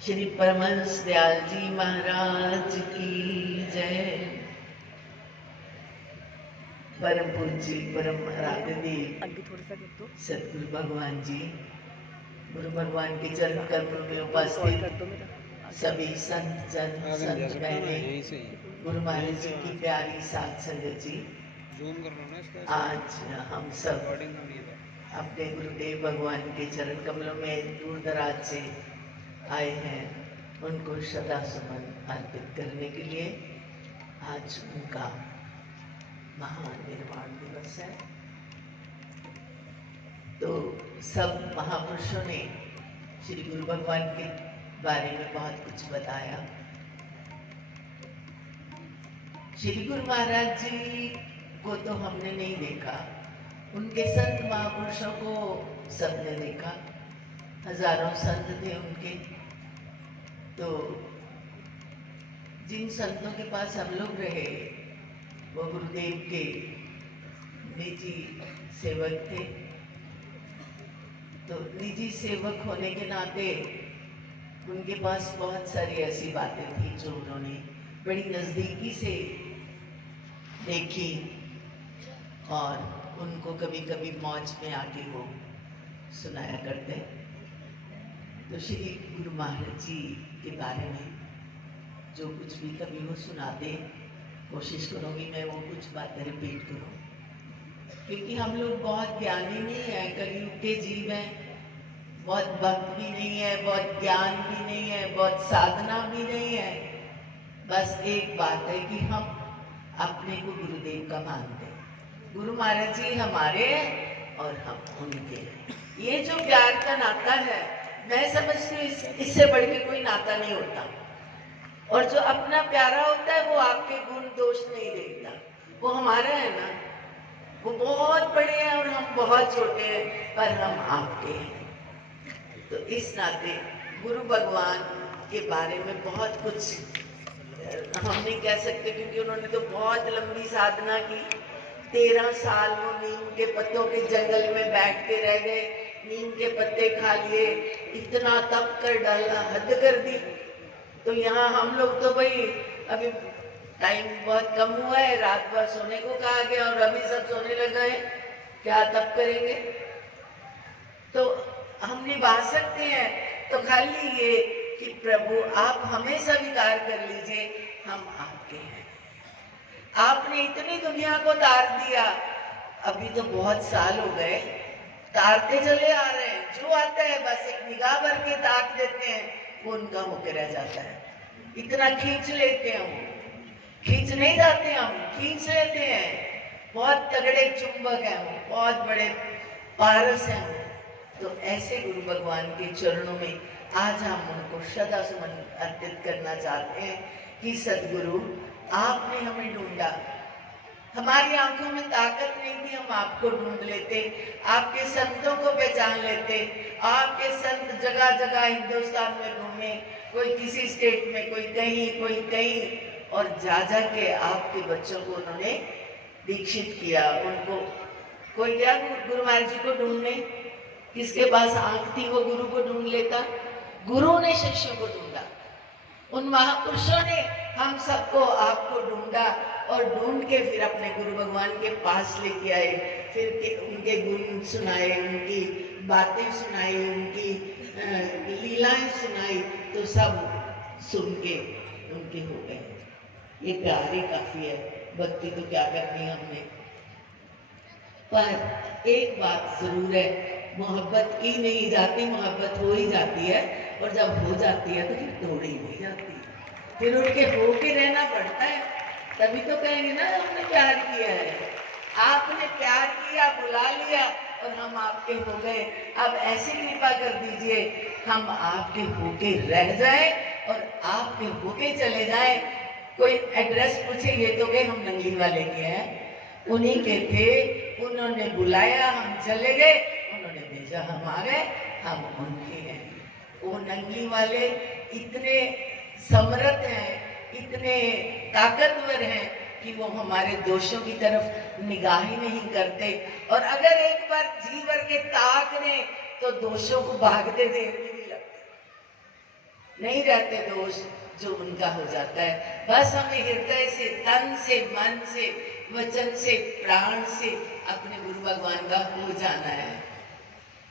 श्री परमहंस दयाल जी महाराज की जय। परम पूज्य परम आराध्य सतगुरु भगवान जी, गुरु भगवान के चरण कमलों में उपस्थित सभी संत जन, संत बहने, गुरु महाराज जी की प्यारी साथ संगत जी, आज हम सब अपने गुरुदेव भगवान के चरण कमलों में दूर दराज से आए हैं, उनको श्रद्धा सुमन अर्पित करने के लिए। आज उनका महानिर्वाण दिवस है। तो सब महापुरुषों ने श्री गुरु भगवान के बारे में बहुत कुछ बताया। श्री गुरु महाराज जी को तो हमने नहीं देखा, उनके संत महापुरुषों को सबने देखा। हजारों संत थे उनके। तो जिन संतों के पास हम लोग रहे वो गुरुदेव के निजी सेवक थे। तो निजी सेवक होने के नाते उनके पास बहुत सारी ऐसी बातें थी जो उन्होंने बड़ी नजदीकी से देखी और उनको कभी कभी मौज में आके वो सुनाया करते। तो श्री गुरु महाराज जी के बारे में जो कुछ भी कभी वो सुनाते, कोशिश करूँगी मैं वो कुछ बातें रिपीट करूँ, क्योंकि हम लोग बहुत ज्ञानी नहीं है, कलयुग के जीव हैं, बहुत भक्त भी नहीं है, बहुत ज्ञान भी नहीं है, बहुत साधना भी नहीं है। बस एक बात है कि हम अपने को गुरुदेव का मानते हैं। गुरु महाराज जी हमारे हैं और हम उनके हैं। ये जो प्यार का नाता है, मैं समझती हूँ इससे बढ़ के कोई नाता नहीं होता। और जो अपना प्यारा होता है वो आपके गुण दोष नहीं देखता, वो हमारा है ना। वो बहुत बड़े हैं और हम बहुत छोटे हैं, पर हम आपके हैं। तो इस नाते गुरु भगवान के बारे में बहुत कुछ हम नहीं कह सकते, क्योंकि उन्होंने तो बहुत लंबी साधना की। 13 साल वो नीम के पत्तों के जंगल में बैठ के रह गए, नीम के पत्ते खा लिए, इतना तप कर डाला, हद कर दी। तो यहाँ हम लोग तो भाई अभी टाइम बहुत कम हुआ है, रात भर सोने को कहा गया और अभी सब सोने लग गए, क्या तप करेंगे। तो हम निभा सकते हैं तो खाली ये कि प्रभु आप हमें स्वीकार कर लीजिए, हम आपके हैं। आपने इतनी दुनिया को तार दिया, अभी तो बहुत साल हो गए, तारते चले आ रहे हैं। जो आता है बस एक निगाह भर के ताक देते हैं, वो उनका होकर रह जाता है। इतना खींच लेते हैं हम, खींच नहीं जाते हम, खींच लेते हैं। बहुत तगड़े चुंबक हैं वो, बहुत बड़े पारस हैं वो। तो ऐसे गुरु भगवान के चरणों में आज हम उनको श्रद्धा सुमन अर्पित करना चाहते हैं कि सदगुरु आपने हमें ढूंढा, हमारी आंखों में ताकत नहीं थी, हम आपको ढूंढ लेते, आपके संतों को पहचान लेते। आपके संत जगह जगह हिंदुस्तान में घूमे, कोई किसी स्टेट में, कोई कहीं, कोई कहीं, और जा जा के आपके बच्चों को उन्होंने दीक्षित किया। उनको कोई गया गुरु महाराज जी को ढूंढने, किसके पास आंख थी वो गुरु को ढूंढ लेता। गुरु ने शिष्यों को ढूंढा, उन महापुरुषों ने हम सबको आपको ढूंढा और ढूंढ के फिर अपने गुरु भगवान के पास लेके आए। फिर उनके गुण सुनाए, उनकी बातें सुनाई, उनकी लीलाएं सुनाई, तो सब सुन के उनके हो गए। ये प्यार ही काफी है, भक्ति तो क्या करनी हमने। पर एक बात जरूर है, मोहब्बत की नहीं जाती, मोहब्बत हो ही जाती है। और जब हो जाती है तो फिर तोड़ी नहीं जाती, फिर उनके होके रहना पड़ता है। तभी तो कहेंगे ना हमने प्यार किया है। आपने प्यार किया, बुला लिया और हम आपके हो गए। अब ऐसी कृपा कर दीजिए हम आपके होके रह जाए और आपके होके चले जाए। कोई एड्रेस पूछे, ये तो गए हम नंगली वाले के हैं, उन्हीं के थे, उन्होंने बुलाया, हम चले गए, उन्होंने भेजा, हम आ गए, हम उनके हैं। वो नंगली वाले इतने समर्थ हैं, इतने ताकतवर हैं कि वो हमारे दोषों की तरफ निगाह ही नहीं करते। और अगर एक बार जी भर के ताक ने तो दोषों को भागते देर भी नहीं लगती। नहीं रहते दोष जो उनका हो जाता है। बस हमें हृदय से, तन से, मन से, वचन से, प्राण से अपने गुरु भगवान का हो जाना है।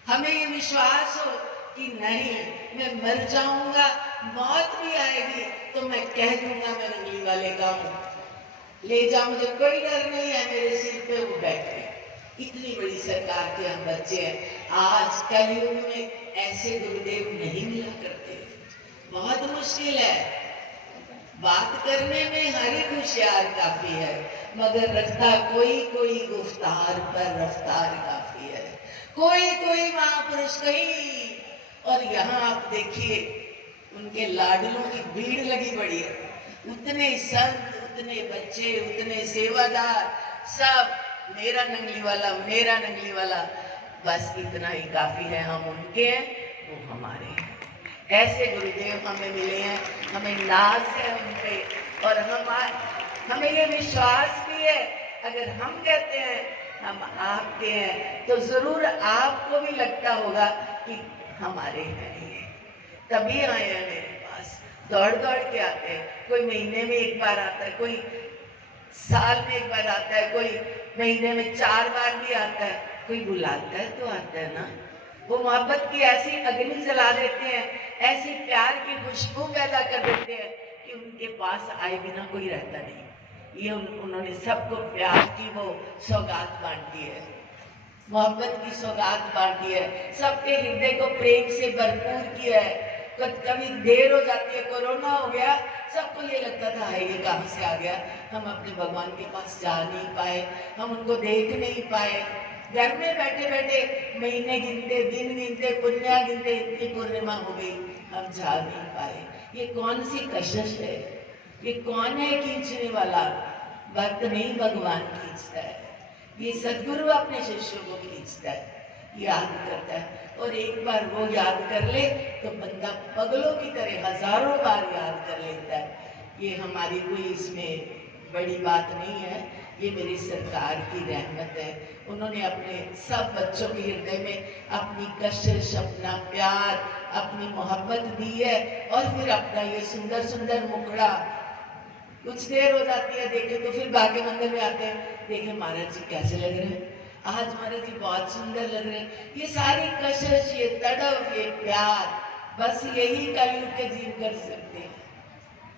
हमें ये विश्वास हो कि नहीं, मैं मर जाऊंगा, मौत भी आएगी तो मैं कह दूंगा मैं नंगली वाले का हूं, ले जाओ, मुझे कोई डर नहीं है, मेरे सिर पे वो बैठे। इतनी बड़ी सरकार के हम बच्चे हैं। आज कलयुग में ऐसे गुरुदेव नहीं मिला करते, बहुत मुश्किल है। बात करने में हर एक होशियार काफी है, मगर रखता कोई कोई गुफ्तार पर रफ्तार काफी है। कोई कोई महापुरुष कहीं, और यहाँ आप देखिए उनके लाडलों की भीड़ लगी पड़ी है। उतने संत, उतने बच्चे, उतने सेवादार, सब मेरा नंगली वाला, मेरा नंगली वाला। बस इतना ही काफी है। हम उनके हैं, वो हमारे हैं। ऐसे गुरुदेव हमें मिले हैं, हमें नाज है उन पे, और हमें ये विश्वास भी है, अगर हम कहते हैं हम आपके हैं, तो जरूर आपको भी लगता होगा कि हमारे हैं ये, तभी आए हैं मेरे पास। दौड़ दौड़ के आते हैं, कोई महीने में एक बार आता है, कोई साल में एक बार आता है, कोई महीने में 4 बार भी आता है। कोई बुलाता है तो आता है ना। वो मोहब्बत की ऐसी अग्नि जला देते हैं, ऐसी प्यार की खुशबू पैदा कर देते हैं कि उनके पास आए बिना कोई रहता नहीं। ये उन्होंने सबको प्यार की वो सौगात बांटी है, मोहब्बत की सौगात बांटी है, सबके हृदय को प्रेम से भरपूर किया है। कभी देर हो जाती है, कोरोना हो गया, सबको ये लगता था है ये कहाँ से आ गया, हम अपने भगवान के पास जा नहीं पाए, हम उनको देख नहीं पाए। घर में बैठे बैठे महीने गिनते, दिन गिनते, पुण्य गिनते, इतनी पूर्णिमा हो गई, हम जा नहीं पाए। ये कौन सी कशिश है? ये कौन है खींचने वाला? भक्त नहीं, भगवान खींचता है। ये सदगुरु अपने शिष्यों को खींचता है, याद करता है। और एक बार वो याद कर ले तो बंदा पगलों की तरह हजारों बार याद कर लेता है। ये हमारी कोई इसमें बड़ी बात नहीं है, ये मेरी सरकार की रहमत है। उन्होंने अपने सब बच्चों के हृदय में अपनी कशिश, अपना प्यार, अपनी मोहब्बत दी है, और फिर अपना ये सुंदर सुंदर मुखड़ा। कुछ देर हो जाती है देखे तो फिर बाकी मंदिर में आते हैं, देखे महाराज जी कैसे लग रहे हैं, आज महाराज जी बहुत सुंदर लग रहे हैं। ये सारी कशिश, ये तड़प, ये प्यार, बस यही कलयुग के जीव कर सकते हैं।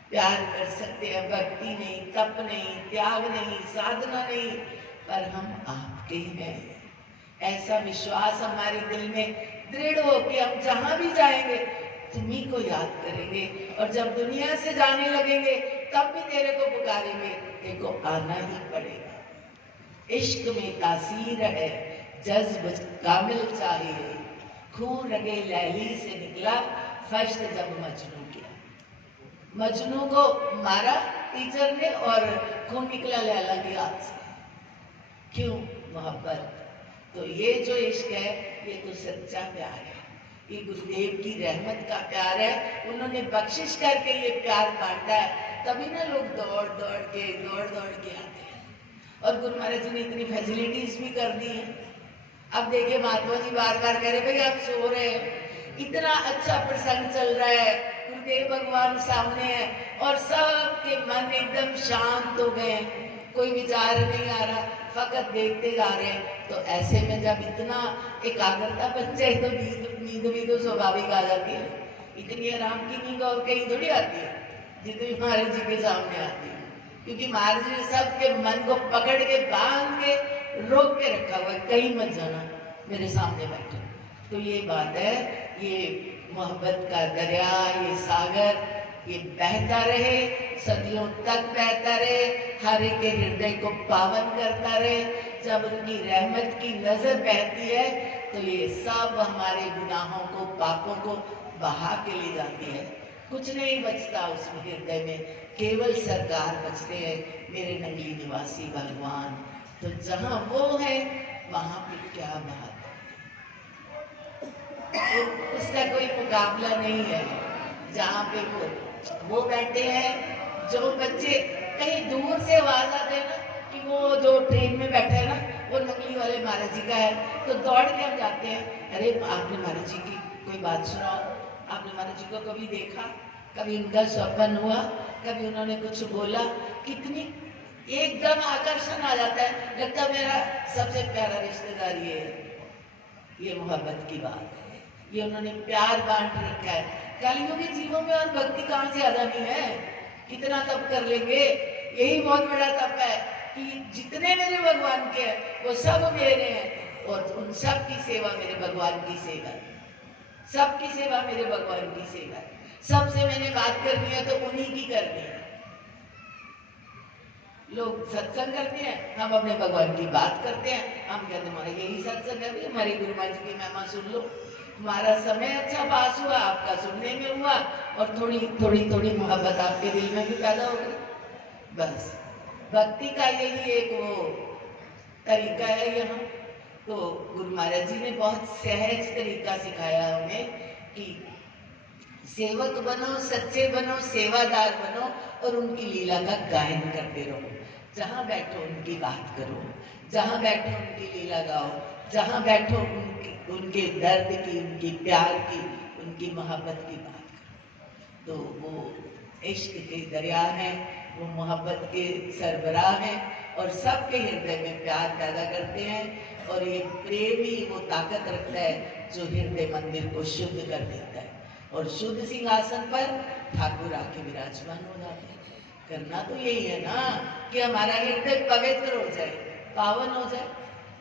प्यार कर सकते हैं, भक्ति नहीं, तप नहीं, त्याग नहीं, साधना नहीं, पर हम आपके हैं। ऐसा विश्वास हमारे दिल में दृढ़ हो कि हम जहां भी जाएंगे तुम्ही को याद करेंगे, और जब दुनिया से जाने लगेंगे तब भी तेरे को पुकारेंगे, देखो आना ही पड़ेगा। इश्क में तासीर है, जज्ब कामिल चाहिए, खून रगे लैली से निकला फश्त जब मजनू किया। मजनू को मारा टीचर ने और खून निकला लैला की हाथ से। क्यों? मोहब्बत। तो ये जो इश्क है ये तो सच्चा प्यार है, ये गुरुदेव की रहमत का प्यार है। उन्होंने बख्शिश करके ये प्यार बांटा है, तभी ना लोग दौड़ दौड़ के आते हैं। और गुरु महाराज जी ने इतनी फैसिलिटीज भी कर दी है। अब देखिए महात्मा जी बार बार कह रहे भाई आप सो रहे हैं, इतना अच्छा प्रसंग चल रहा है, गुरुदेव भगवान सामने है, और सबके मन एकदम शांत हो गए, कोई विचार नहीं आ रहा, फकत देखते जा रहे हैं। तो ऐसे में जब इतना एकाग्रता बन जाए तो नींद भी तो स्वाभाविक आ जाती है। इतनी आराम की नींद और कहीं थोड़ी आती है जितनी महाराज जी के सामने आती है, क्योंकि महाराज जी ने सबके मन को पकड़ के, बांध के, रोक के रखा हुआ है, कहीं मत जाना, मेरे सामने बैठो। तो ये बात है, ये मोहब्बत का दरिया, ये सागर, ये बहता रहे, सदियों तक बहता रहे, हर एक के हृदय को पावन करता रहे। जब उनकी रहमत की नजर बहती है तो ये सब हमारे गुनाहों को, पापों को बहा के ले जाती है। कुछ नहीं बचता उस हृदय में, केवल सरकार बचते हैं, मेरे नंगली निवासी भगवान। तो जहां वो है वहां पे क्या बात है, उसका कोई मुकाबला नहीं है। जहाँ पे वो बैठे हैं, जो बच्चे कहीं दूर से आवाज आते हैं ना कि वो जो ट्रेन में बैठे हैं ना वो नंगली वाले महाराज जी का है, तो दौड़ के हम जाते हैं, अरे आपने महाराज जी की कोई बात सुनाओ, आपने महाराज जी को कभी देखा, कभी उनका स्वप्न हुआ, कभी उन्होंने कुछ बोला? कितनी एकदम आकर्षण आ जाता है, लगता है मेरा सबसे प्यारा रिश्तेदार ये है। ये मोहब्बत की बात है, ये उन्होंने प्यार बांट रखा है। कलयुगी जीवों में और भक्ति कहाँ से ज्यादा नहीं है? कितना तप कर लेंगे, यही बहुत बड़ा तप है कि जितने मेरे भगवान के हैं वो सब मेरे हैं, और उन सब की सेवा मेरे भगवान की सेवा, सबकी सेवा मेरे भगवान की सेवा। सबसे मैंने बात करनी है तो उन्हीं की करनी है। लोग सत्संग करते हैं, हम अपने भगवान की बात करते हैं, हम कहते हैं यही सत्संग है, हमारे गुरु महाराज जी की महिमा सुन लो। हमारा समय अच्छा पास हुआ, आपका सुनने में हुआ, और थोड़ी थोड़ी थोड़ी मोहब्बत आपके दिल में भी पैदा हो गई। बस भक्ति का यही एक वो तरीका है यहाँ। तो गुरु महाराज जी ने बहुत सहज तरीका सिखाया हमें कि सेवक बनो, सच्चे बनो, सेवादार बनो, और उनकी लीला का गायन करते रहो। जहाँ बैठो उनकी बात करो, जहाँ बैठो उनकी लीला गाओ, जहाँ बैठो उनके दर्द की, उनकी प्यार की, उनकी मोहब्बत की बात करो। तो वो इश्क के दरिया हैं, वो मोहब्बत के सरबराह हैं, और सबके हृदय में प्यार पैदा करते हैं। और ये प्रेम ही वो ताकत रखता है जो हृदय मंदिर को शुद्ध कर देता है, और शुद्ध सिंहासन पर ठाकुर आके विराजमान हो जाते हैं। करना तो यही है ना कि हमारा हृदय पवित्र हो जाए, पावन हो जाए।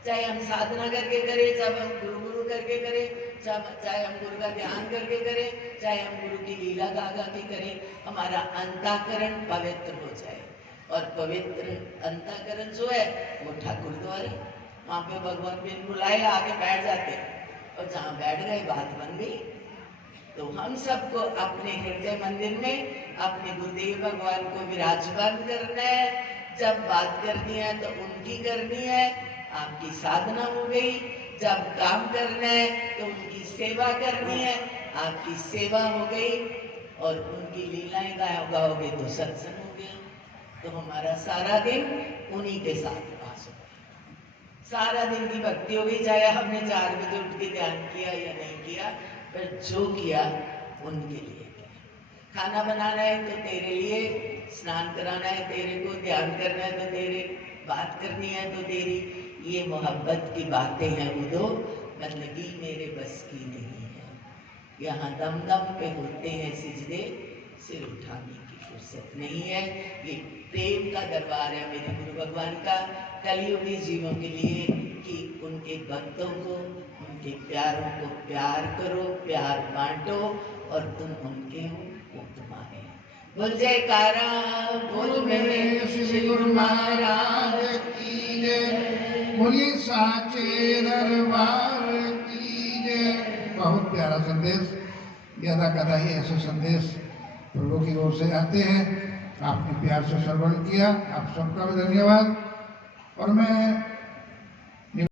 चाहे हम साधना करके करें, चाहे हम गुरु गुरु करके करें, चाहे हम गुरु का ध्यान करके करें, चाहे हम गुरु की लीला गा गा के करें, हमारा अंतःकरण पवित्र हो जाए। और पवित्र अंतःकरण जो है वो ठाकुर द्वारे, वहां पे भगवान बिन बुलाए आके बैठ जाते हैं, और जहाँ बैठ गए बात बन गई। तो हम सबको अपने हृदय मंदिर में अपने गुरुदेव भगवान को विराजमान करना है। जब बात करनी है तो उनकी करनी है, आपकी साधना हो गई। जब काम करना है तो उनकी सेवा करनी है, आपकी सेवा हो गई। और उनकी लीलाएं गाओगे तो सत्संग हो गया। तो हमारा सारा दिन उन्हीं के साथ पास हो गया, सारा दिन की भक्ति हो गई। चाहे हमने 4 बजे उठ के ध्यान किया या नहीं किया, पर जो किया उनके लिए किया। खाना बनाना है तो तेरे लिए, स्नान कराना है तेरे को, ध्यान करना है तो तेरे, बात करनी है तो तेरी। ये मोहब्बत की बातें हैं वो दो, मतलब मेरे बस की नहीं है। यहाँ दम दम पे होते हैं सिजदे, सिर उठाने की फुर्सत नहीं है। ये प्रेम का दरबार है मेरे गुरु भगवान का, कलियुगी जीवों के लिए, कि उनके भक्तों को, उनके प्यारों को प्यार करो, प्यार बांटो, और तुम उनके हो, वो तुम्हारे हैं। बोल जयकारा बोल मेरे श्री गुरु महाराज की जय, बोलिए साचे दरबार की जय। बहुत प्यारा संदेश, ज्यादा कदा ही ऐसे संदेश प्रभु की ओर से आते हैं। आपने प्यार से श्रवण किया, आप सबका भी धन्यवाद। और मैं